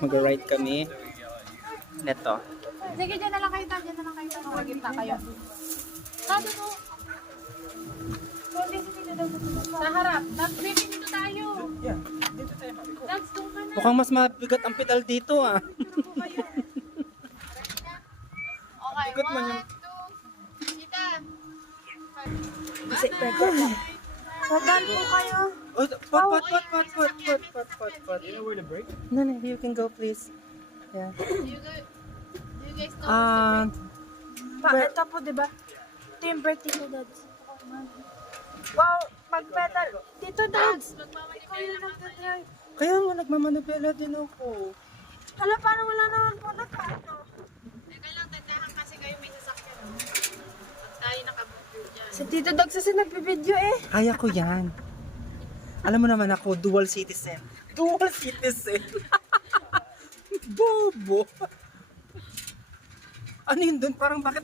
Mag-ride kami. Neto. Sige, dyan na lang kayo. Dyan na lang kayo. Magiging na kayo. Sabi mo. Sa harap. Dags, baby, dito tayo. Yeah, dito tayo. Dags, doon ka na. Mukhang mas mabigat ang pedal dito ah. Okay, Ikot mo 1, yung- 2, kita. Kasi Sagal po kayo. Oh, pot. You know where to break? No, you can go please. Yeah. Do you guys know where's the break? Ito po, di ba? Ito yung break dito, Dads. Wow, pag-pedal. Dito, Dads. Ikaw yung nagdadrive. Kaya nga nagmamanubela din ako. Hala, paano wala naman po na paano? Teka lang, tandahan kasi kayo may sasakyan. Pag tayo nakabukyo dyan. Si Tito Dags kasi nagpipideo eh. Kaya ko yan. Alam mo naman ako, dual citizen. Dual citizen. Bobo. Ano yun dun? Parang bakit